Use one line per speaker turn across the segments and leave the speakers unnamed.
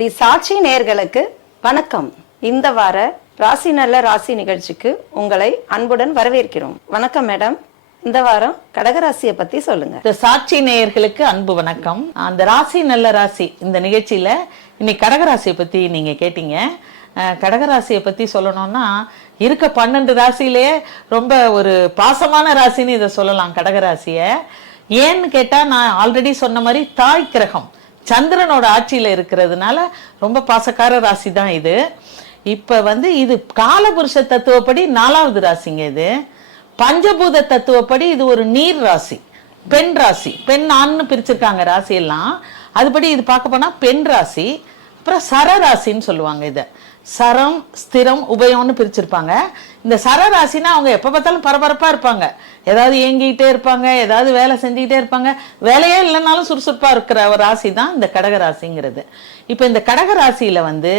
தி சாட்சி நேயர்களுக்கு வணக்கம். இந்த வார ராசி நல்ல ராசி நிகழ்ச்சிக்கு உங்களை அன்புடன் வரவேற்கிறோம். வணக்கம் மேடம். இந்த வாரம் கடகராசியை பத்தி சொல்லுங்க.
இந்த சாட்சி நேயர்களுக்கு அன்பு வணக்கம். அந்த ராசி நல்ல ராசி இந்த நிகழ்ச்சியில இன்னைக்கு கடகராசியை பத்தி நீங்க கேட்டீங்க. கடகராசியை பத்தி சொல்லணும்னா இருக்க பன்னெண்டு ராசியிலேயே ரொம்ப ஒரு பாசமான ராசின்னு இதை சொல்லலாம் கடகராசிய ஏன்னு கேட்டா நான் ஆல்ரெடி சொன்ன மாதிரி தாய் கிரகம். சந்திரனோட ஆட்சியில இருக்கிறதுனால ரொம்ப பாசக்கார ராசி தான் இது. இப்போ வந்து இது காலபுருஷ தத்துவப்படி நாலாவது ராசிங்க இது. பஞ்சபூத தத்துவப்படி இது ஒரு நீர் ராசி பெண் ராசி. பெண் ஆண்னு பிரிச்சிருக்காங்க ராசி எல்லாம் அதுபடி இது பார்க்க போனா பெண் ராசி அப்புறம் சரராசின்னு சொல்லுவாங்க இதை. சரம் ஸ்திரம் உபயம்னு பிரிச்சிருப்பாங்க. இந்த சர ராசினா அவங்க எப்போ பார்த்தாலும் பரபரப்பாக இருப்பாங்க. ஏதாவது இயங்கிக்கிட்டே இருப்பாங்க ஏதாவது வேலை செஞ்சுக்கிட்டே இருப்பாங்க. வேலையே இல்லைனாலும் சுறுசுறுப்பாக இருக்கிற ஒரு ராசி தான் இந்த கடக ராசிங்கிறது. இப்போ இந்த கடக ராசியில் வந்து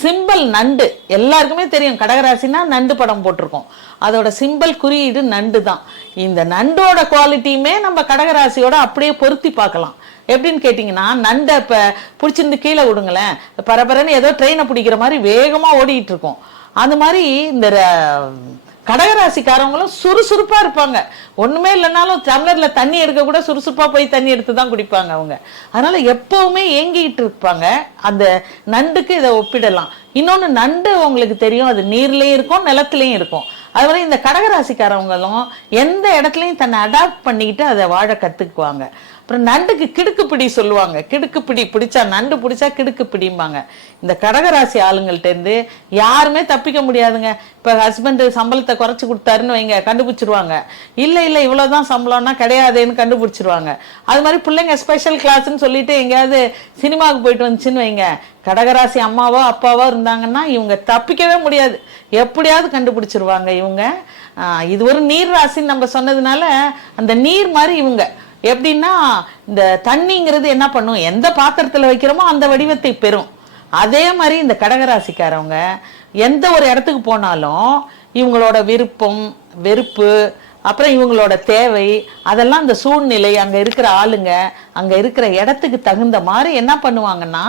சிம்பல் நண்டு எல்லாருக்குமே தெரியும். கடகராசினா நண்டு படம் போட்டிருக்கோம். அதோட சிம்பல் குறியீடு நண்டு தான் இந்த நண்டோட குவாலிட்டியுமே நம்ம கடகராசியோட அப்படியே பொருத்தி பார்க்கலாம். எப்படின்னு கேட்டிங்கன்னா நண்டை இப்போ பிடிச்சிருந்து கீழே விடுங்களேன். பரபரன்னு ஏதோ ட்ரெயினை பிடிக்கிற மாதிரி வேகமாக ஓடிக்கிட்டு இருக்கும். அந்த மாதிரி இந்த ர- கடகராசிக்காரவங்களும் சுறுசுறுப்பாக இருப்பாங்க. ஒன்றுமே இல்லைனாலும் தமிழரில் தண்ணி எடுக்க கூட சுறுசுறுப்பாக போய் தண்ணி எடுத்து தான் குடிப்பாங்க அவங்க. அதனால் எப்போவுமே ஏங்கிக்கிட்டு இருப்பாங்க. அந்த நண்டுக்கு இதை ஒப்பிடலாம். இன்னொன்று நண்டு உங்களுக்கு தெரியும். அது நீர்லேயும் இருக்கும் நிலத்துலேயும் இருக்கும். அதுபோல் இந்த கடகராசிக்காரவங்களும் எந்த இடத்துலையும் தன்னை அடாப்ட் பண்ணிக்கிட்டு அதை வாழ கற்றுக்குவாங்க அப்புறம் நண்டுக்கு கிடுக்குப்பிடி சொல்லுவாங்க. கிடுக்கு பிடி பிடிச்சா நண்டு பிடிச்சா கிடுக்குப்பிடிம்பாங்க. இந்த கடகராசி ஆளுங்கள்டேருந்து யாருமே தப்பிக்க முடியாதுங்க. இப்போ ஹஸ்பண்டு சம்பளத்தை குறைச்சி கொடுத்தாருன்னு வைங்க கண்டுபிடிச்சிருவாங்க. இல்லை இல்லை இவ்வளோதான் சம்பளம்னா கிடையாதுன்னு கண்டுபிடிச்சிருவாங்க. அது மாதிரி பிள்ளைங்க ஸ்பெஷல் கிளாஸ்ன்னு சொல்லிட்டு எங்கேயாவது சினிமாவுக்கு போயிட்டு வந்துச்சுன்னு வைங்க. கடகராசி அம்மாவோ அப்பாவோ இருந்தாங்கன்னா இவங்க தப்பிக்கவே முடியாது. எப்படியாவது கண்டுபிடிச்சிருவாங்க இவங்க. இது ஒரு நீர் ராசின்னு நம்ம சொன்னதுனால அந்த நீர் மாதிரி இவங்க. எப்படின்னா இந்த தண்ணிங்கிறது என்ன பண்ணும்? எந்த பாத்திரத்தில் வைக்கிறோமோ அந்த வடிவத்தை பெறும். அதே மாதிரி இந்த கடகராசிக்காரவங்க எந்த ஒரு இடத்துக்கு போனாலும் இவங்களோட விருப்பம் வெறுப்பு அப்புறம் இவங்களோட தேவை அதெல்லாம் இந்த சூழ்நிலை அங்கே இருக்கிற ஆளுங்க அங்கே இருக்கிற இடத்துக்கு தகுந்த மாதிரி என்ன பண்ணுவாங்கன்னா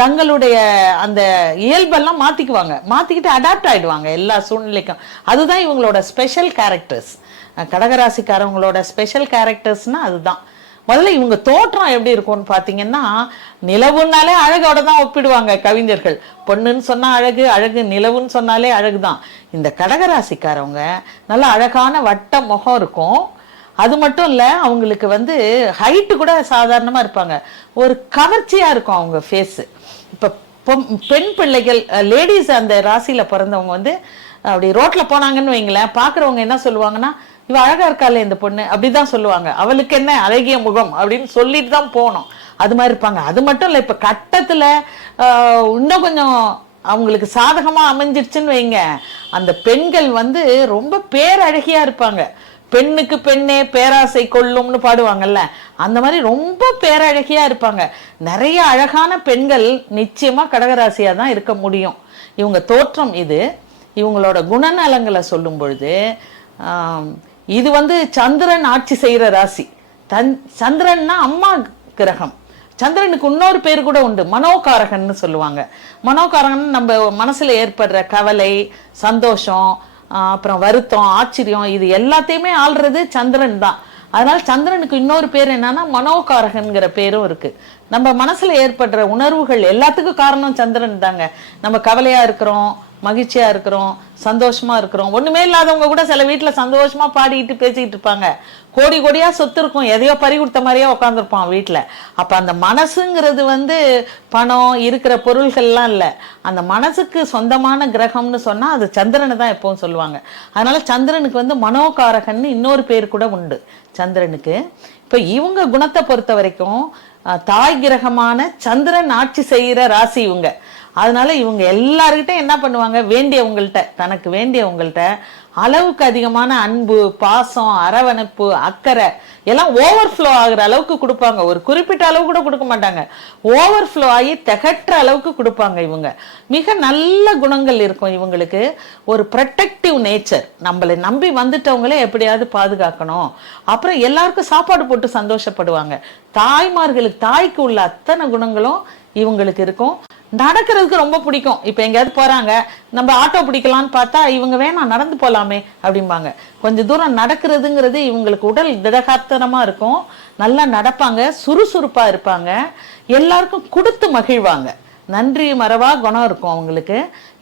தங்களுடைய அந்த இயல்பெல்லாம் மாற்றிக்குவாங்க மாற்றிக்கிட்டு அடாப்ட் ஆகிடுவாங்க எல்லா சூழ்நிலைக்கும். அதுதான் இவங்களோட ஸ்பெஷல் கேரக்டர்ஸ் கடகராசிக்காரவங்களோட ஸ்பெஷல் கேரக்டர்ஸ்னால் அதுதான். முதல்ல இவங்க தோற்றம் எப்படி இருக்கும்னு பார்த்தீங்கன்னா நிலவுன்னாலே அழகோட தான் ஒப்பிடுவாங்க கவிஞர்கள். பொண்ணுன்னு சொன்னால் அழகு அழகு நிலவுன்னு சொன்னாலே அழகு தான் இந்த கடகராசிக்காரவங்க நல்ல அழகான வட்ட முகம் இருக்கும். அது மட்டும் இல்லை அவங்களுக்கு வந்து ஹைட்டு கூட சாதாரணமாக இருப்பாங்க. ஒரு கவர்ச்சியாக இருக்கும் அவங்க ஃபேஸு இப்போ பெண் பிள்ளைகள் லேடிஸ் அந்த ராசியில் பிறந்தவங்க வந்து அப்படி ரோட்ல போனாங்கன்னு வைங்களேன் பாக்குறவங்க என்ன சொல்லுவாங்கன்னா இவ அழகா இருக்காளே இந்த பொண்ணு அப்படிதான் சொல்லுவாங்க. அவளுக்கு என்ன அழகிய முகம்? அப்படின்னு சொல்லிட்டு தான் போனோம் அது மாதிரி இருப்பாங்க. அது மட்டும் இல்ல இப்ப கட்டத்துல இன்னும் கொஞ்சம் அவங்களுக்கு சாதகமா அமைஞ்சிருச்சுன்னு வைங்க. அந்த பெண்கள் வந்து ரொம்ப பேரழகியா இருப்பாங்க. பெண்ணுக்கு பெண்ணே பேராசை கொள்ளும்னு பாடுவாங்கல்ல அந்த மாதிரி ரொம்ப பேரழகியா இருப்பாங்க. நிறைய அழகான பெண்கள் நிச்சயமா கடகராசியா தான் இருக்க முடியும். இவங்க தோற்றம் இது. இவங்களோட குணநலங்களை சொல்லும் பொழுது இது வந்து சந்திரன் ஆட்சி செய்கிற ராசி. தன் சந்திரன்னா அம்மா கிரகம். சந்திரனுக்கு இன்னொரு பேர் கூட உண்டு மனோகாரகன்னு சொல்லுவாங்க. மனோகாரகன் நம்ம மனசில் ஏற்படுற கவலை சந்தோஷம் அப்புறம் வருத்தம் ஆச்சரியம் இது எல்லாத்தையுமே ஆள்றது சந்திரன் தான். அதனால சந்திரனுக்கு இன்னொரு பேர் என்னன்னா மனோகாரகன்கிற பேரும் இருக்கு. நம்ம மனசுல ஏற்படுற உணர்வுகள் எல்லாத்துக்கும் காரணம் சந்திரன் தாங்க. நம்ம கவலையா இருக்கிறோம் மகிழ்ச்சியா இருக்கிறோம் சந்தோஷமா இருக்கிறோம். ஒண்ணுமே இல்லாதவங்க கூட சில வீட்டுல சந்தோஷமா பாடிக்கிட்டு பேசிக்கிட்டு இருப்பாங்க. கோடி கோடியாக சொத்து இருக்கும் எதையோ பறி கொடுத்த மாதிரியே உட்காந்துருப்பான் வீட்டில் அப்போ அந்த மனசுங்கிறது வந்து பணம் இருக்கிற பொருள்கள்லாம் இல்லை. அந்த மனசுக்கு சொந்தமான கிரகம்னு சொன்னால் அது சந்திரனை தான் எப்பவும் சொல்லுவாங்க. அதனால் சந்திரனுக்கு வந்து மனோகாரகன்னு இன்னொரு பேர் கூட உண்டு. சந்திரனுக்கு. இப்போ இவங்க குணத்தை பொறுத்த வரைக்கும் தாய் கிரகமான சந்திரன் ஆட்சி செய்கிற ராசி இவங்க. அதனால இவங்க எல்லார்கிட்டையும் என்ன பண்ணுவாங்க? வேண்டியவங்கள்ட்ட தனக்கு வேண்டியவங்கள்ட்ட அளவுக்கு அதிகமான அன்பு பாசம் அரவணைப்பு அக்கறை எல்லாம் ஓவர்ஃப்ளோ ஆகுற அளவுக்கு கொடுப்பாங்க. ஒரு குறிப்பிட்ட அளவு கூட கொடுக்க மாட்டாங்க. ஓவர்ஃப்ளோ ஆகி திகற்ற அளவுக்கு கொடுப்பாங்க இவங்க. மிக நல்ல குணங்கள் இருக்கும் இவங்களுக்கு. ஒரு ப்ரொட்டக்டிவ் நேச்சர் நம்மளை நம்பி வந்துட்டவங்களே எப்படியாவது பாதுகாக்கணும். அப்புறம் எல்லாருக்கும் சாப்பாடு போட்டு சந்தோஷப்படுவாங்க. தாய்மார்களுக்கு தாய்க்கு உள்ள அத்தனை குணங்களும் இவங்களுக்கு இருக்கும். நடக்கிறதுக்கு ரொம்ப பிடிக்கும். இப்போ எங்கேயாவது போகிறாங்க நம்ம ஆட்டோ பிடிக்கலான்னு பார்த்தா இவங்க வேணாம் நடந்து போகலாமே அப்படிம்பாங்க. கொஞ்சம் தூரம் நடக்கிறதுங்கிறது இவங்களுக்கு உடல் திடகாத்தனமாக இருக்கும். நல்லா நடப்பாங்க சுறுசுறுப்பாக இருப்பாங்க. எல்லாருக்கும் கொடுத்து மகிழ்வாங்க. நன்றி மறவா குணம் இருக்கும் அவங்களுக்கு.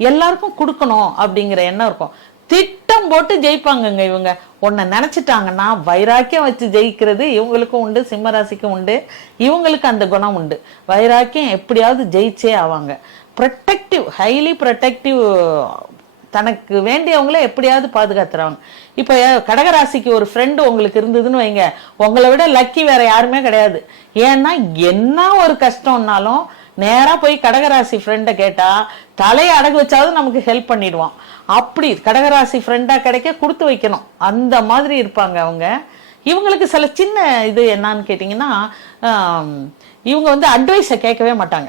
எல்லாருக்கும் கொடுக்கணும் அப்படிங்கிற எண்ணம் இருக்கும். திட்டம் போட்டு ஜெயிப்பாங்கங்க இவங்க. உன்னை நினச்சிட்டாங்கன்னா வைராக்கியம் வச்சு ஜெயிக்கிறது இவங்களுக்கும் உண்டு சிம்மராசிக்கும் உண்டு. இவங்களுக்கு அந்த குணம் உண்டு. வைராக்கியம் எப்படியாவது ஜெயிச்சே ஆவாங்க. ப்ரொட்டக்டிவ் ஹைலி ப்ரொட்டக்டிவ் தனக்கு வேண்டியவங்கள எப்படியாவது பாதுகாத்துறவங்க. இப்போ கடகராசிக்கு ஒரு ஃப்ரெண்டு உங்களுக்கு இருந்ததுன்னு வைங்க. உங்களை விட லக்கி வேற யாருமே கிடையாது. ஏன்னா என்ன ஒரு கஷ்டம்னாலும் நேராக போய் கடகராசி ஃப்ரெண்டை கேட்டால் தலையை அடகு வச்சாவது நமக்கு ஹெல்ப் பண்ணிடுவான். அப்படி கடகராசி ஃப்ரெண்டாக கிடைக்க கொடுத்து வைக்கணும். அந்த மாதிரி இருப்பாங்க அவங்க. இவங்களுக்கு சில சின்ன இது என்னன்னு கேட்டிங்கன்னா இவங்க வந்து அட்வைஸை கேட்கவே மாட்டாங்க.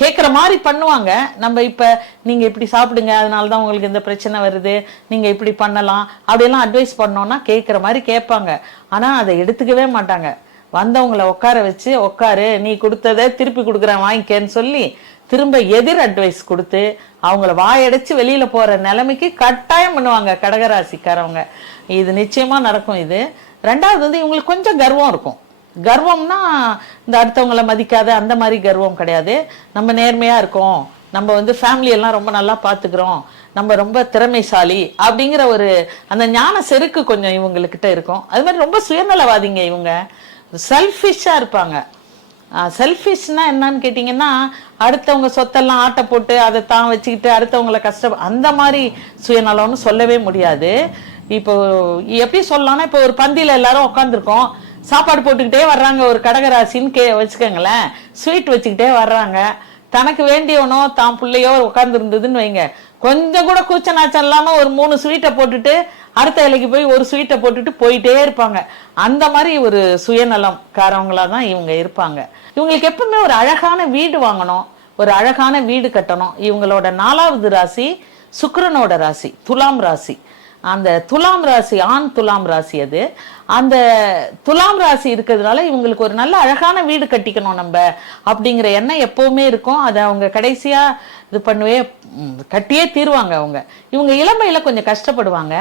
கேட்குற மாதிரி பண்ணுவாங்க. நம்ம இப்போ நீங்கள் இப்படி சாப்பிடுங்க அதனால தான் உங்களுக்கு இந்த பிரச்சனை வருது நீங்கள் இப்படி பண்ணலாம் அப்படியெல்லாம் அட்வைஸ் பண்ணோன்னா கேட்குற மாதிரி கேட்பாங்க. ஆனால் அதை எடுத்துக்கவே மாட்டாங்க. வந்தவங்கள உட்கார வச்சு உட்காரு நீ கொடுத்ததை திருப்பி கொடுக்குறேன் வாங்கிக்கேன்னு சொல்லி திரும்ப எதிர் அட்வைஸ் கொடுத்து அவங்கள வாயடைச்சு வெளியில் போகிற நிலைமைக்கு கட்டாயம் பண்ணுவாங்க கடகராசிக்காரவங்க. இது நிச்சயமாக நடக்கும் இது. ரெண்டாவது வந்து இவங்களுக்கு கொஞ்சம் கர்வம் இருக்கும். கர்வம்னா இந்த அடுத்தவங்களை மதிக்காத அந்த மாதிரி கர்வம் கிடையாது. நம்ம நேர்மையாக இருக்கோம். நம்ம வந்து ஃபேமிலியெல்லாம் ரொம்ப நல்லா பார்த்துக்கிறோம் நம்ம ரொம்ப திறமைசாலி அப்படிங்கிற ஒரு அந்த ஞான செருக்கு கொஞ்சம் இவங்கக்கிட்ட இருக்கும். அது மாதிரி ரொம்ப சுயநலவாதிங்க இவங்க. செல்ஃபிஷாக இருப்பாங்க. செல்ஃபிஷ்னா என்னன்னு கேட்டிங்கன்னா அடுத்தவங்க சொத்தெல்லாம் ஆட்டை போட்டு அதை தான் வச்சுக்கிட்டு அடுத்தவங்கள கஷ்டம் அந்த மாதிரி சுயநலம்னு சொல்லவே முடியாது. இப்போ எப்படி சொல்லலாம்னா இப்போ ஒரு பந்தியில் எல்லாரும் உட்காந்துருக்கோம் சாப்பாடு போட்டுக்கிட்டே வர்றாங்க ஒரு கடகராசின்னு கே வச்சுக்கோங்களேன். ஸ்வீட் வச்சுக்கிட்டே வர்றாங்க. தனக்கு வேண்டியவனோ தான் பிள்ளையோ உட்காந்துருந்ததுன்னு வைங்க. கொஞ்சம் கூட கூச்ச நாச்சம் இல்லாமல் ஒரு மூணு ஸ்வீட்டை போட்டுட்டு அடுத்த இலைக்கு போய் ஒரு ஸ்வீட்டை போட்டுட்டு போயிட்டே இருப்பாங்க. அந்த மாதிரி ஒரு சுயநலம் காரவங்களா தான் இவங்க இருப்பாங்க. இவங்களுக்கு எப்பவுமே ஒரு அழகான வீடு வாங்கணும். ஒரு அழகான வீடு கட்டணும். இவங்களோட நாலாவது ராசி சுக்கரனோட ராசி துலாம் ராசி. அந்த துலாம் ராசி ஆண் துலாம் ராசி அது. அந்த துலாம் ராசி இருக்கிறதுனால இவங்களுக்கு ஒரு நல்ல அழகான வீடு கட்டிக்கணும் நம்ம அப்படிங்கிற எண்ணம் எப்பவுமே இருக்கும். அதை அவங்க கடைசியா இது பண்ணவே கட்டியே தீருவாங்க அவங்க. இவங்க இளமையில கொஞ்சம் கஷ்டப்படுவாங்க.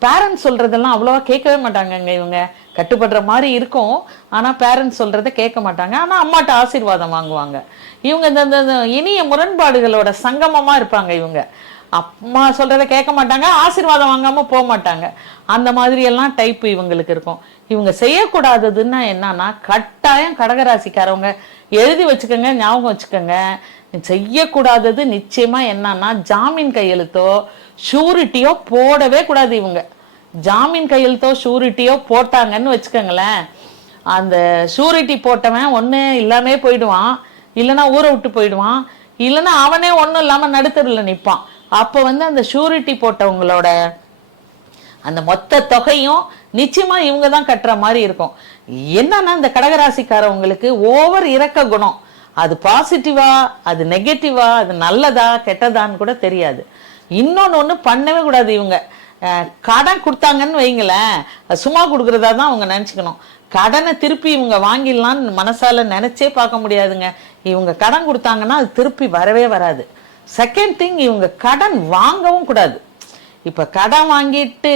பேரண்ட்ஸ் சொல்றதெல்லாம் அவ்வளோவா கேட்கவே மாட்டாங்கங்க இவங்க. கட்டுப்படுற மாதிரி இருக்கும். ஆனால் பேரண்ட்ஸ் சொல்கிறத கேட்க மாட்டாங்க. ஆனால் அம்மாட்ட ஆசீர்வாதம் வாங்குவாங்க. இவங்க இந்த இந்த- இனிய முரண்பாடுகளோட சங்கமமாக இருப்பாங்க இவங்க. அம்மா சொல்கிறத கேட்க மாட்டாங்க. ஆசீர்வாதம் வாங்காமல் போக மாட்டாங்க. அந்த மாதிரியெல்லாம் டைப்பு டைப் இவங்களுக்கு இருக்கும். இவங்க செய்யக்கூடாததுன்னா என்னன்னா கட்டாயம் கடகராசிக்காரவங்க எழுதி வச்சுக்கோங்க ஞாபகம் வச்சுக்கோங்க. செய்யக்கூடாதது நிச்சயமா என்னன்னா ஜாமீன் கையெழுத்தோ ஷூரிட்டியோ போடவே கூடாது இவங்க. ஜாமீன் கையெழுத்தோ ஷூரிட்டியோ போட்டாங்கன்னு வச்சுக்கோங்களேன். அந்த ஷூரிட்டி போட்டவன் ஒன்று இல்லாமே போயிடுவான். இல்லைன்னா ஊரை விட்டு போயிடுவான். இல்லைன்னா அவனே ஒன்றும் இல்லாமல் நடுத்தரில் நிற்பான் அப்போ வந்து அந்த ஷூரிட்டி போட்டவங்களோட அந்த மொத்த தொகையும் நிச்சயமாக இவங்க தான் கட்டுற மாதிரி இருக்கும். என்னன்னா இந்த கடகராசிக்காரவங்களுக்கு ஓவர் இறக்க குணம். அது பாசிட்டிவா அது நெகட்டிவா அது நல்லதா கெட்டதான்னு கூட தெரியாது. இன்னொன்று ஒன்று பண்ணவே கூடாது இவங்க. கடன் கொடுத்தாங்கன்னு வைங்களேன் அது சும்மா கொடுக்குறதா தான் அவங்க நினச்சிக்கணும். கடனை திருப்பி இவங்க வாங்கிடலாம்னு மனசால நினச்சே பார்க்க முடியாதுங்க. இவங்க கடன் கொடுத்தாங்கன்னா அது திருப்பி வரவே வராது. செகண்ட் திங் இவங்க கடன் வாங்கவும் கூடாது. இப்போ கடன் வாங்கிட்டு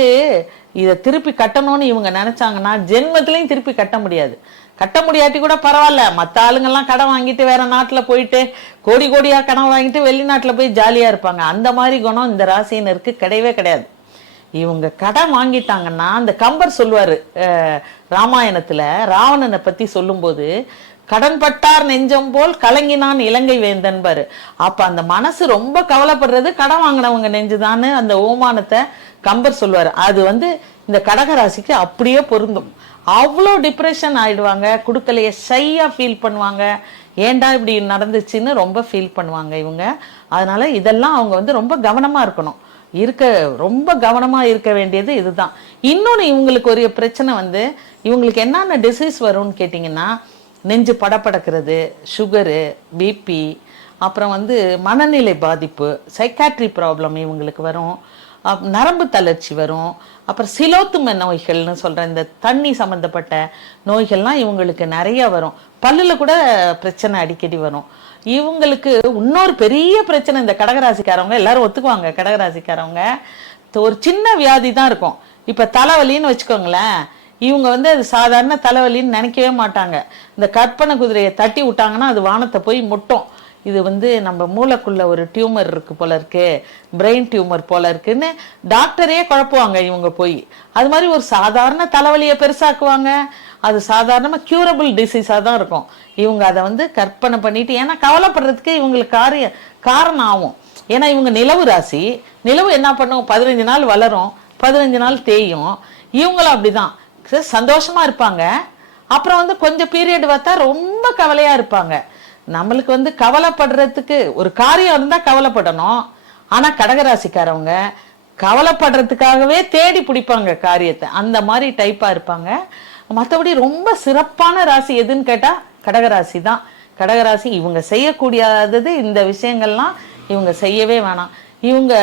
இதை திருப்பி கட்டணும்னு இவங்க நினச்சாங்கன்னா ஜென்மத்திலையும் திருப்பி கட்ட முடியாது. கட்ட முடியாட்டி கூட பரவாயில்ல. மற்ற ஆளுங்கள்லாம் கடன் வாங்கிட்டு வேற நாட்டில் போயிட்டு கோடி கோடியாக கடன் வாங்கிட்டு வெளிநாட்டில் போய் ஜாலியாக இருப்பாங்க. அந்த மாதிரி குணம் இந்த ராசியினருக்கு கிடையவே கிடையாது. இவங்க கடன் வாங்கிட்டாங்கன்னா அந்த கம்பர் சொல்லுவார் ராமாயணத்தில் ராவணனை பற்றி சொல்லும்போது கடன்பட்டார் நெஞ்சம் போல் கலங்கினான் இலங்கை வேந்தன்பாரு அப்ப அந்த மனசு ரொம்ப கவலைப்படுறது கடன் வாங்கினவங்க நெஞ்சுதான்னு அந்த ஓமானத்தை கம்பர் சொல்லுவார். அது வந்து இந்த கடகராசிக்கு அப்படியே பொருந்தும். அவ்வளோ டிப்ரெஷன் ஆயிடுவாங்க கொடுக்கலையே ஷையாக ஃபீல் பண்ணுவாங்க. ஏன்டா இப்படி நடந்துச்சுன்னு ரொம்ப ஃபீல் பண்ணுவாங்க இவங்க. அதனால இதெல்லாம் அவங்க வந்து ரொம்ப கவனமாக இருக்கணும். இருக்க ரொம்ப கவனமாக இருக்க வேண்டியது இதுதான். இன்னொன்று இவங்களுக்கு ஒரு பிரச்சனை வந்து இவங்களுக்கு என்னென்ன டிசீஸ் வரும்னு கேட்டிங்கன்னா நெஞ்சு படப்படக்கிறது சுகரு பிபி அப்புறம் வந்து மனநிலை பாதிப்பு சைக்காட்ரி ப்ராப்ளம் இவங்களுக்கு வரும். அப்- நரம்பு தளர்ச்சி வரும். அப்புறம் சிலோத்தும நோய்கள்னு சொல்கிற இந்த தண்ணி சம்மந்தப்பட்ட நோய்கள்லாம் இவங்களுக்கு நிறைய வரும். பல்லில் கூட பிரச்சனை அடிக்கடி வரும். இவங்களுக்கு இன்னொரு பெரிய பிரச்சனை இந்த கடகராசிக்காரவங்க எல்லாரும் ஒத்துக்குவாங்க கடகராசிக்காரவங்க. ஒரு சின்ன வியாதி தான் இருக்கும். இப்போ தலைவலின்னு வச்சுக்கோங்களேன். இவங்க வந்து அது சாதாரண தலைவலின்னு நினைக்கவே மாட்டாங்க. இந்த கற்பனை குதிரையை தட்டி விட்டாங்கன்னா அது வானத்தை போய் முட்டும். இது வந்து நம்ம மூளைக்குள்ள ஒரு டியூமர் இருக்கு போல இருக்கு பிரெயின் டியூமர் போல இருக்குன்னு டாக்டரே குழப்புவாங்க இவங்க போய். அது மாதிரி ஒரு சாதாரண தலைவலியை பெருசாக்குவாங்க. அது சாதாரணமாக கியூரபிள் டிசீஸாக தான் இருக்கும். இவங்க அதை வந்து கற்பனை பண்ணிட்டு ஏன்னா கவலைப்படுறதுக்கு இவங்களுக்கு காரியம் காரணம் ஆகும். ஏன்னா இவங்க நிலவு ராசி நிலவு என்ன பண்ணும்? பதினஞ்சு நாள் வளரும் பதினஞ்சு நாள் தேயும். இவங்களும் அப்படிதான். சந்தோஷமா இருப்பாங்க. அப்புறம் வந்து கொஞ்சம் பீரியட் பார்த்தா ரொம்ப கவலையா இருப்பாங்க. நம்மளுக்கு வந்து கவலைப்படுறதுக்கு ஒரு காரியம் இருந்தா கவலைப்படணும். ஆனா கடகராசிக்காரவங்க கவலைப்படுறதுக்காகவே தேடி பிடிப்பாங்க காரியத்தை. அந்த மாதிரி டைப்பா இருப்பாங்க. மற்றபடி ரொம்ப சிறப்பான ராசி எதுன்னு கேட்டா கடகராசி தான். கடகராசி இவங்க செய்யக்கூடியது இந்த விஷயங்கள்லாம் இவங்க செய்யவே வேணாம். இவங்க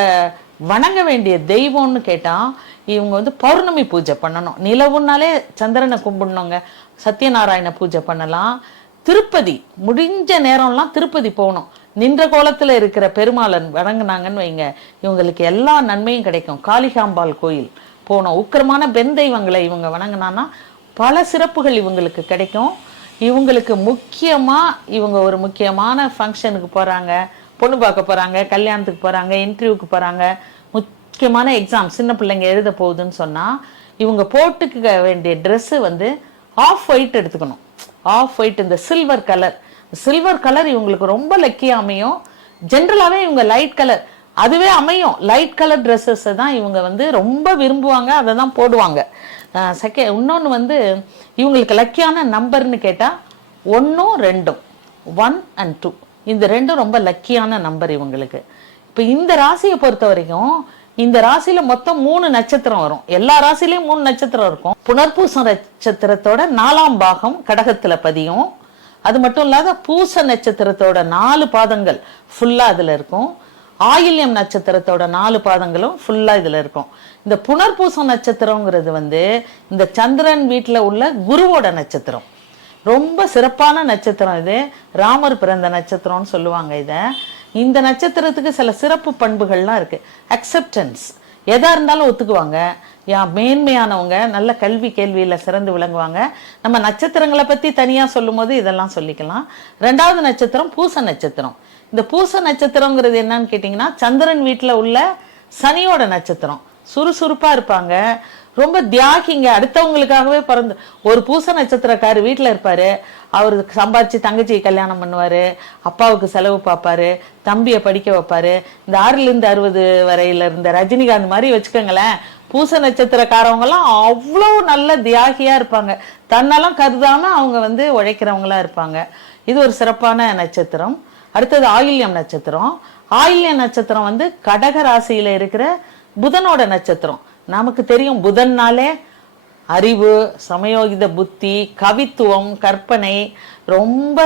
வணங்க வேண்டிய தெய்வம்னு கேட்டால் இவங்க வந்து பௌர்ணமி பூஜை பண்ணணும். நிலவுனாலே சந்திரனை கும்பிடணுங்க. சத்யநாராயண பூஜை பண்ணலாம். திருப்பதி முடிஞ்ச நேரம்லாம் திருப்பதி போகணும். நின்ற கோலத்தில் இருக்கிற பெருமாளன் வணங்குனாங்கன்னு வைங்க. இவங்களுக்கு எல்லா நன்மையும் கிடைக்கும். காளிகாம்பாள் கோயில் போனோம் உக்கிரமான பெண் தெய்வங்களை இவங்க வணங்கினான்னா பல சிறப்புகள் இவங்களுக்கு கிடைக்கும். இவங்களுக்கு முக்கியமாக இவங்க ஒரு முக்கியமான ஃபங்க்ஷனுக்கு போகிறாங்க பொண்ணு பார்க்க போகிறாங்க கல்யாணத்துக்கு போகிறாங்க இன்டர்வியூக்கு போகிறாங்க முக்கியமான எக்ஸாம் சின்ன பிள்ளைங்க எழுத போகுதுன்னு சொன்னால் இவங்க போட்டுக்க வேண்டிய ட்ரெஸ்ஸு வந்து ஆஃப் ஒயிட் எடுத்துக்கணும். ஆஃப் ஒயிட் இந்த சில்வர் கலர் சில்வர் கலர் இவங்களுக்கு ரொம்ப லக்கியாக அமையும். ஜென்ரலாகவே இவங்க லைட் கலர் அதுவே அமையும். லைட் கலர் ட்ரெஸ்ஸஸ் தான் இவங்க வந்து ரொம்ப விரும்புவாங்க. அதை தான் போடுவாங்க. செகண்ட் இன்னொன்று வந்து இவங்களுக்கு லக்கியான நம்பர்னு கேட்டால் ஒன்றும் ரெண்டும். ஒன் அண்ட் டூ இந்த ரெண்டும் ரொம்ப லக்கியான நம்பர் இவங்களுக்கு. இப்போ இந்த ராசியை பொறுத்த வரைக்கும் இந்த ராசியில மொத்தம் மூணு நட்சத்திரம் வரும். எல்லா ராசிலையும் மூணு நட்சத்திரம் இருக்கும். புனர்பூச நட்சத்திரத்தோட நாலாம் பாகம் கடகத்துல பதியும். அது மட்டும் இல்லாத பூச நட்சத்திரத்தோட நாலு பாதங்கள் ஃபுல்லா அதுல இருக்கும். ஆயில்யம் நட்சத்திரத்தோட நாலு பாதங்களும் ஃபுல்லா இதுல இருக்கும். இந்த புனர்பூசம் நட்சத்திரங்கிறது வந்து இந்த சந்திரன் வீட்டில் உள்ள குருவோட நட்சத்திரம். ரொம்ப சிறப்பான நட்சத்திரம் இது. ராமர் பிறந்த நட்சத்திரம்னு சொல்லுவாங்க இதை. இந்த நட்சத்திரத்துக்கு சில சிறப்பு பண்புகள்லாம் இருக்கு. அக்செப்டன்ஸ் எதா இருந்தாலும் ஒத்துக்குவாங்க. யா மேன்மையானவங்க நல்ல கல்வி கேள்வியில் சிறந்து விளங்குவாங்க. நம்ம நட்சத்திரங்களை பற்றி தனியாக சொல்லும் போது இதெல்லாம் சொல்லிக்கலாம். ரெண்டாவது நட்சத்திரம் பூச நட்சத்திரம். இந்த பூச நட்சத்திரங்கிறது என்னன்னு கேட்டிங்கன்னா சந்திரன் வீட்டில் உள்ள சனியோட நட்சத்திரம். சுறுசுறுப்பாக இருப்பாங்க. ரொம்ப தியாகிங்க. அடுத்தவங்களுக்காகவே பிறந்து ஒரு பூச நட்சத்திரக்கார் வீட்டில் இருப்பார். அவர் சம்பாரித்து தங்கச்சியை கல்யாணம் பண்ணுவார். அப்பாவுக்கு செலவு பார்ப்பாரு தம்பியை படிக்க வைப்பார். இந்த ஆறுலேருந்து அறுபது வரையில் இருந்த ரஜினிகாந்த் மாதிரி வச்சுக்கோங்களேன் பூச நட்சத்திரக்காரவங்க அவ்வளோ நல்ல தியாகியாக இருப்பாங்க. தன்னெல்லாம் கருதாமல் அவங்க வந்து உழைக்கிறவங்களா இருப்பாங்க. இது ஒரு சிறப்பான நட்சத்திரம். அடுத்தது ஆயில்யம் நட்சத்திரம். ஆயில்யம் நட்சத்திரம் வந்து கடக ராசியில் இருக்கிற புதனோட நட்சத்திரம். நமக்கு தெரியும் புதன்னாலே அறிவு சமயோகித புத்தி கவித்துவம் கற்பனை ரொம்ப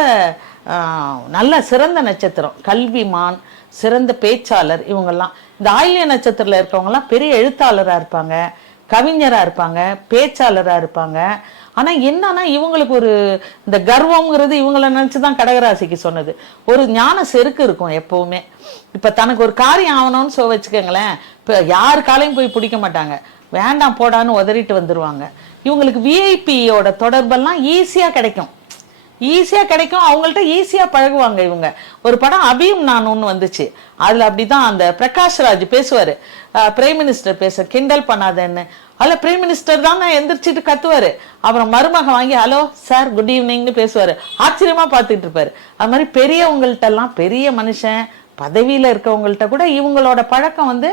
ஆஹ், நல்ல சிறந்த நட்சத்திரம். கல்விமான் சிறந்த பேச்சாளர் இவங்கெல்லாம். இந்த ஆயில்ய நட்சத்திரத்தில் இருக்கவங்கலாம் பெரிய எழுத்தாளராக இருப்பாங்க கவிஞராக இருப்பாங்க பேச்சாளராக இருப்பாங்க. ஆனால் என்னன்னா இவங்களுக்கு ஒரு இந்த கர்வம்ங்கிறது இவங்கள நினைச்சுதான் கடகராசிக்கு சொன்னது. ஒரு ஞான செருக்கு இருக்கும் எப்போவுமே. இப்போ தனக்கு ஒரு காரியம் ஆகணும்னு சொ வச்சுக்கோங்களேன். இப்போ யார் காலையும் போய் பிடிக்க மாட்டாங்க. வேண்டாம் போடான்னு உதறிட்டு வந்துடுவாங்க இவங்களுக்கு விஐபியோட தொடர்பெல்லாம் ஈஸியாக கிடைக்கும். ஈஸியாக கிடைக்கும். அவங்கள்ட்ட ஈஸியாக பழகுவாங்க இவங்க. ஒரு படம் அபியும் நான் ஒன்று வந்துச்சு. அதுல அப்படிதான் அந்த பிரகாஷ் ராஜ் பிரைம் மினிஸ்டர் பேச கிண்டல் பண்ணாதேன்னு. அதில் பிரைம் மினிஸ்டர் தாங்க எந்திரிச்சிட்டு கத்துவார். அப்புறம் மருமக வாங்கி ஹலோ சார் குட் ஈவினிங்னு பேசுவார். ஆச்சரியமாக பார்த்துட்டு இருப்பார். அது மாதிரி பெரியவங்கள்ட்டெல்லாம் பெரிய மனுஷன் பதவியில் இருக்கவங்கள்ட்ட கூட இவங்களோட பழக்கம் வந்து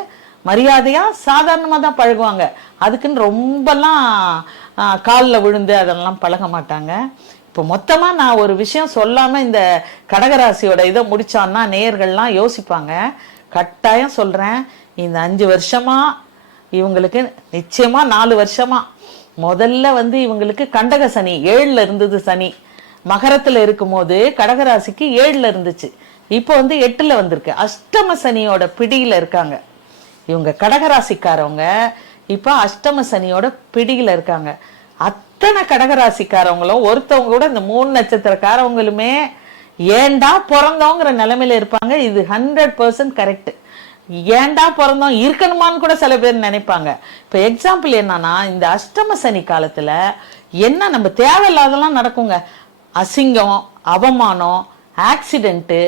மரியாதையாக சாதாரணமாக தான் பழகுவாங்க. அதுக்குன்னு ரொம்பலாம் காலில் விழுந்து அதெல்லாம் பழக மாட்டாங்க. இப்போ மொத்தமாக நான் ஒரு விஷயம் சொல்லாமல் இந்த கடகராசியோட இதை முடித்தான்னா நேயர்கள்லாம் யோசிப்பாங்க. கட்டாயம் சொல்கிறேன் இந்த அஞ்சு வருஷமாக இவங்களுக்கு நிச்சயமாக நாலு வருஷமாக முதல்ல வந்து இவங்களுக்கு கண்டக சனி ஏழில் இருந்தது சனி. மகரத்தில் இருக்கும்போது கடகராசிக்கு ஏழில் இருந்துச்சு. இப்போ வந்து எட்டில் வந்திருக்கு. அஷ்டம சனியோட பிடியில் இருக்காங்க. இவங்க கடகராசிக்காரவங்க இப்போ அஷ்டம சனியோட பிடியில் இருக்காங்க. அத்தனை கடகராசிக்காரவங்களும் ஒருத்தவங்க கூட இந்த மூணு நட்சத்திரக்காரவங்களுமே ஏன்டா பிறந்தோங்கிற நிலைமையில இருப்பாங்க. இது ஹண்ட்ரட் பர்சன்ட் கரெக்ட் ஏன்டா பிறந்தோம்? இருக்கணுமான்னு கூட சில பேர் நினைப்பாங்க. இப்போ எக்ஸாம்பிள் என்னன்னா இந்த அஷ்டம சனி காலத்தில் என்ன நம்ம தேவையில்லாதெல்லாம் நடக்குங்க. அசிங்கம் அவமானம் ஆக்சிடென்ட்டு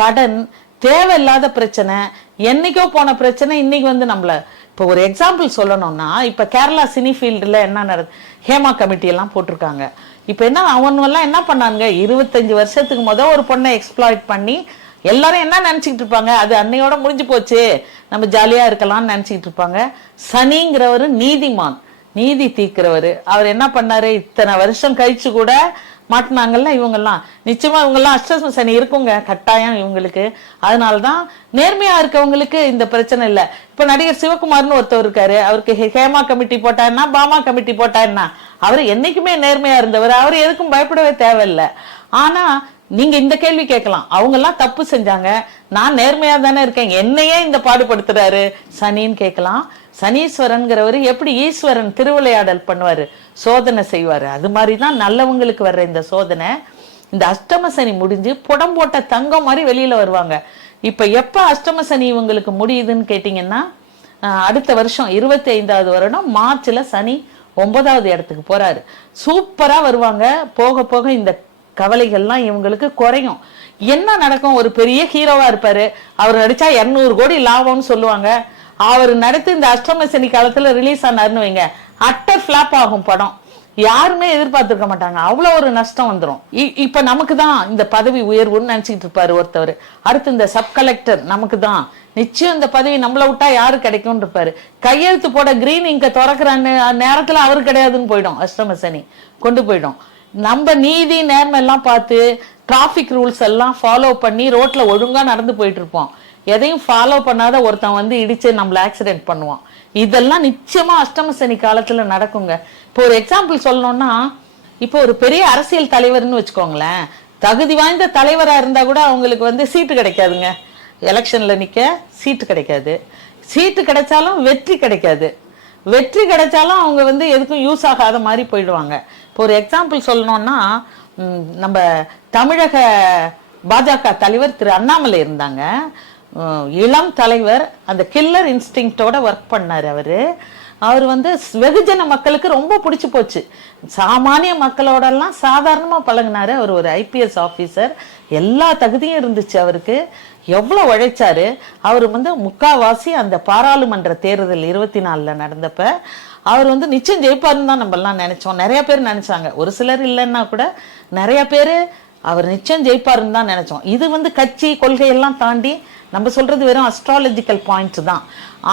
கடன் தேவையில்லாத பிரச்சனை என்னைக்கோ போன பிரச்சனை இன்னைக்கு வந்து நம்மளை இப்போ ஒரு எக்ஸாம்பிள் சொல்லணும்னா இப்போ கேரளா சினி ஃபீல்டில் என்ன நடது ஹேமா கமிட்டி எல்லாம் போட்டிருக்காங்க. இப்போ என்ன அவனுவெல்லாம் என்ன பண்ணாங்க? இருபத்தஞ்சு வருஷத்துக்கு முத ஒரு பொண்ணை எக்ஸ்ப்ளாய்ட் பண்ணி எல்லாரும் என்ன நினச்சிக்கிட்டு இருப்பாங்க? அது அன்னையோட முடிஞ்சு போச்சு. நம்ம ஜாலியா இருக்கலாம்னு நினைச்சிட்டு இருப்பாங்க. சனிங்கிறவர் நீதிமான். நீதி தீக்கிறவர் அவர் என்ன பண்ணாரு? இத்தனை வருஷம் கழிச்சு கூட மாட்டினாங்கல்ல இவங்கெல்லாம். நிச்சயமா இவங்கெல்லாம் அஷ்டம சனி இருக்குங்க கட்டாயம் இவங்களுக்கு. அதனாலதான் நேர்மையா இருக்கவங்களுக்கு இந்த பிரச்சனை இல்லை. இப்ப நடிகர் சிவகுமார்னு ஒருத்தர் இருக்காரு. அவருக்கு ஹே- ஹேமா கமிட்டி போட்டா பாமா கமிட்டி போட்டா என்ன? அவர் என்னைக்குமே நேர்மையா இருந்தவர். அவர் எதுக்கும் பயப்படவே தேவையில்லை. ஆனா நீங்க இந்த கேள்வி கேட்கலாம். அவங்க எல்லாம் தப்பு செஞ்சாங்க. நான் நேர்மையா தானே இருக்கேன். என்னையே இந்த பாடுபடுத்துறாரு சனின்னு கேட்கலாம். சனீஸ்வரன்கிறவர் எப்படி ஈஸ்வரன் திருவிளையாடல் பண்ணுவார்? சோதனை செய்வார். அது மாதிரி தான் நல்லவங்களுக்கு வர்ற இந்த சோதனை. இந்த அஷ்டம சனி முடிஞ்சு புடம் போட்ட தங்கம் மாதிரி வெளியில் வருவாங்க. இப்போ எப்போ அஷ்டம சனி இவங்களுக்கு முடியுதுன்னு கேட்டிங்கன்னா அடுத்த வருஷம் இருபத்தி ஐந்தாவது வருடம் மார்ச்சில் சனி ஒன்பதாவது இடத்துக்கு போகிறாரு சூப்பராக வருவாங்க. போக போக இந்த கவலைகள்லாம் இவங்களுக்கு குறையும். என்ன நடக்கும்? ஒரு பெரிய ஹீரோவாக இருப்பார். அவர் நடித்தா இரநூறு கோடி லாபம்னு சொல்லுவாங்க. அவர் நடித்து இந்த அஷ்டம சனி காலத்துல ரிலீஸ் ஆனாருன்னு வைங்க அட்டை ஃபிளாப் ஆகும் படம். யாருமே எதிர்பார்த்திருக்க மாட்டாங்க. அவ்வளோ ஒரு நஷ்டம் வந்துடும் இ- நமக்கு தான் இந்த பதவி உயர்வுன்னு நினச்சிக்கிட்டு இருப்பாரு ஒருத்தவர். அடுத்து இந்த சப் கலெக்டர் நமக்கு தான் நிச்சயம் இந்த பதவி நம்மள விட்டா யாரு கிடைக்கும்னு இருப்பாரு. கையெழுத்து போட கிரீன் இங்க திறக்கிறான்னு நேரத்தில் அவர் கிடையாதுன்னு போயிடும். அஷ்டம சனி கொண்டு போயிடும். நம்ம நீதி நேர்மை எல்லாம் பார்த்து டிராஃபிக் ரூல்ஸ் எல்லாம் ஃபாலோ பண்ணி ரோட்ல ஒழுங்கா நடந்து போயிட்டு இருப்போம். எதையும் ஃபாலோ பண்ணாத ஒருத்தன் வந்து இடிச்சு நம்மள ஆக்சிடென்ட் பண்ணுவான். இதெல்லாம் நிச்சயமா அஷ்டம சனி காலத்துல நடக்குங்க. இப்போ ஒரு எக்ஸாம்பிள் சொல்லணும்னா இப்போ ஒரு பெரிய அரசியல் தலைவர்னு வச்சுக்கோங்களேன். தகுதி வாய்ந்த தலைவரா இருந்தா கூட அவங்களுக்கு வந்து சீட்டு கிடைக்காதுங்க. எலெக்ஷன்ல நிக்க சீட்டு கிடைக்காது. சீட்டு கிடைச்சாலும் வெற்றி கிடைக்காது. வெற்றி கிடைச்சாலும் அவங்க வந்து எதுக்கும் யூஸ் ஆகாத மாதிரி போயிடுவாங்க. இப்போ ஒரு எக்ஸாம்பிள் சொல்லணும்னா நம்ம தமிழக பாஜக தலைவர் திரு அண்ணாமலை இருந்தாங்க. இளம் தலைவர் அந்த கில்லர் இன்ஸ்டிங்டோட ஒர்க் பண்ணார் அவர். அவர் வந்து வெகுஜன மக்களுக்கு ரொம்ப பிடிச்சி போச்சு. சாமானிய மக்களோடெல்லாம் சாதாரணமாக பழகுனாரு. அவர் ஒரு ஐபிஎஸ் ஆஃபீஸர் எல்லா தகுதியும் இருந்துச்சு அவருக்கு. எவ்வளோ உழைச்சாரு. அவர் வந்து முக்காவாசி அந்த பாராளுமன்ற தேர்தல் இருபத்தி நாலில் நடந்தப்ப அவர் வந்து நிச்சயம் ஜெயிப்பாருன்னு தான் நம்மலாம் நினச்சோம். நிறைய பேர் நினச்சாங்க. ஒரு சிலர் இல்லைன்னா கூட நிறைய பேர் அவர் நிச்சயம் ஜெயிப்பாருன்னு தான் நினச்சோம். இது வந்து கட்சி கொள்கையெல்லாம் தாண்டி நம்ம சொல்றது வெறும் அஸ்ட்ராலஜிக்கல் பாயிண்ட் தான்.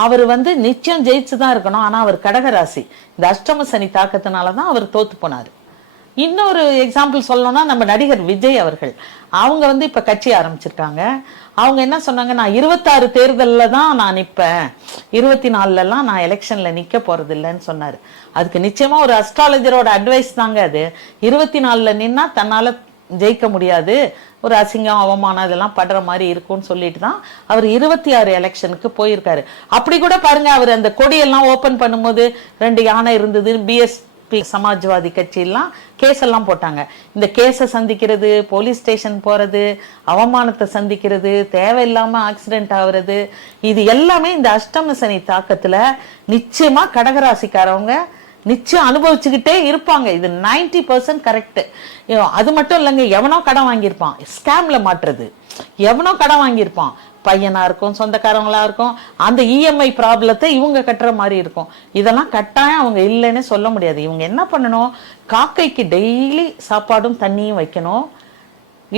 அவர் வந்து நிச்சயம் ஜெயிச்சு தான் இருக்கணும். ஆனால் அவர் கடகராசி. இந்த அஷ்டம சனி தாக்கத்தினால தான் அவர் தோத்து போனாரு. இன்னொரு எக்ஸாம்பிள் சொல்லணும்னா நம்ம நடிகர் விஜய் அவர்கள். அவங்க வந்து இப்போ கட்சி ஆரம்பிச்சிருக்காங்க. அவங்க என்ன சொன்னாங்க? நான் இருபத்தாறு தேர்தலில் தான் நான் நிற்பேன் இருபத்தி நாலுலலாம் நான் எலெக்ஷனில் நிற்க போகிறது இல்லைன்னு சொன்னார். அதுக்கு நிச்சயமா ஒரு அஸ்ட்ராலஜரோட அட்வைஸ் தாங்க அது. இருபத்தி நாலில் நின்னா தன்னால் ஜெயிக்க முடியாது. ஒரு அசிங்கம் அவமானம் இதெல்லாம் படுற மாதிரி இருக்கும்னு சொல்லிட்டு தான் அவர் இருபத்தி ஆறு எலெக்ஷனுக்கு போயிருக்காரு. அப்படி கூட பாருங்க அவர் அந்த கொடியெல்லாம் ஓபன் பண்ணும்போது ரெண்டு யானை இருந்தது பிஎஸ்பி சமாஜ்வாதி கட்சியெல்லாம் கேஸ் எல்லாம் போட்டாங்க. இந்த கேஸை சந்திக்கிறது போலீஸ் ஸ்டேஷன் போறது அவமானத்தை சந்திக்கிறது தேவையில்லாம ஆக்சிடென்ட் ஆகுறது இது எல்லாமே இந்த அஷ்டம சனி தாக்கத்துல நிச்சயமா கடகராசிக்காரவங்க நிச்சயம் அனுபவிச்சுக்கிட்டே இருப்பாங்க. இது 90% பர்சன்ட் கரெக்ட் அது மட்டும் இல்லைங்க எவனோ கடன் வாங்கியிருப்பான். ஸ்கேம்ல மாட்டுறது. எவனோ கடன் வாங்கியிருப்பான். பையனா இருக்கும் சொந்தக்காரங்களா இருக்கும் அந்த இஎம்ஐ ப்ராப்ளத்தை இவங்க கட்டுற மாதிரி இருக்கும். இதெல்லாம் கட்டாயம் அவங்க இல்லைன்னு சொல்ல முடியாது. இவங்க என்ன பண்ணணும்? காக்கைக்கு டெய்லி சாப்பாடும் தண்ணியும் வைக்கணும்.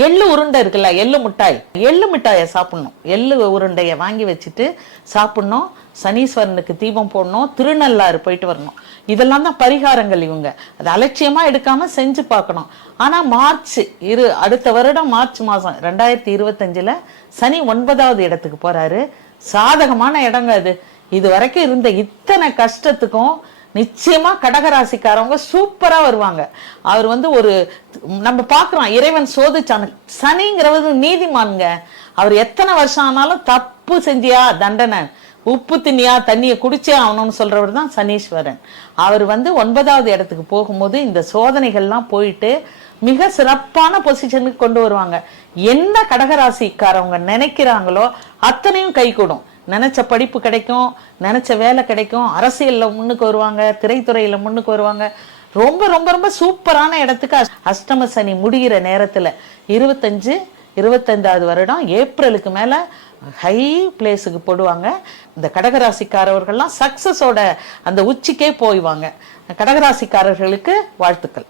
எள்ளு உருண்டை இருக்குல்ல எள்ளு மிட்டாய். எள்ளு மிட்டாயை சாப்பிடணும். எள்ளு உருண்டையை வாங்கி வச்சுட்டு சாப்பிடணும். சனீஸ்வரனுக்கு தீபம் போடணும். திருநள்ளாறு போயிட்டு வரணும். இதெல்லாம் தான் பரிகாரங்கள் இவங்க. அது அலட்சியமாக எடுக்காமல் செஞ்சு பார்க்கணும். ஆனால் மார்ச் இரு அடுத்த வருடம் மார்ச் மாதம் ரெண்டாயிரத்தி இருபத்தஞ்சில் சனி ஒன்பதாவது இடத்துக்கு போகிறாரு சாதகமான இடங்க அது. இது வரைக்கும் இருந்த இத்தனை கஷ்டத்துக்கும் நிச்சயமாக கடகராசிக்காரவங்க சூப்பராக வருவாங்க. அவர் வந்து ஒரு நம்ம பார்க்குறோம் இறைவன் சோதிச்சான சனிங்கிறவரு நீதிமான்ங்க. அவர் எத்தனை வருஷம் ஆனாலும் தப்பு செஞ்சியா தண்டனை. உப்பு தின்னியா தண்ணியை குடிச்சே ஆகணும்னு சொல்கிறவர் தான் சனீஸ்வரன். அவர் வந்து ஒன்பதாவது இடத்துக்கு போகும்போது இந்த சோதனைகள்லாம் போயிட்டு மிக சிறப்பான பொசிஷனுக்கு கொண்டு வருவாங்க. என்ன கடகராசிக்காரவங்க நினைக்கிறாங்களோ அத்தனையும் கைகூடும். நினச்ச படிப்பு கிடைக்கும் நினச்ச வேலை கிடைக்கும் அரசியலில் முன்னுக்கு வருவாங்க திரைத்துறையில் முன்னுக்கு வருவாங்க. ரொம்ப ரொம்ப ரொம்ப சூப்பரான இடத்துக்கு அஷ்டம சனி முடிகிற நேரத்தில் இருபத்தஞ்சு இருபத்தைந்தாவது வருடம் ஏப்ரலுக்கு மேலே ஹை பிளேஸுக்கு போடுவாங்க. இந்த கடகராசிக்காரவர்கள்லாம் சக்சஸோட அந்த உச்சிக்கே போய்வாங்க. கடகராசிக்காரர்களுக்கு வாழ்த்துக்கள்.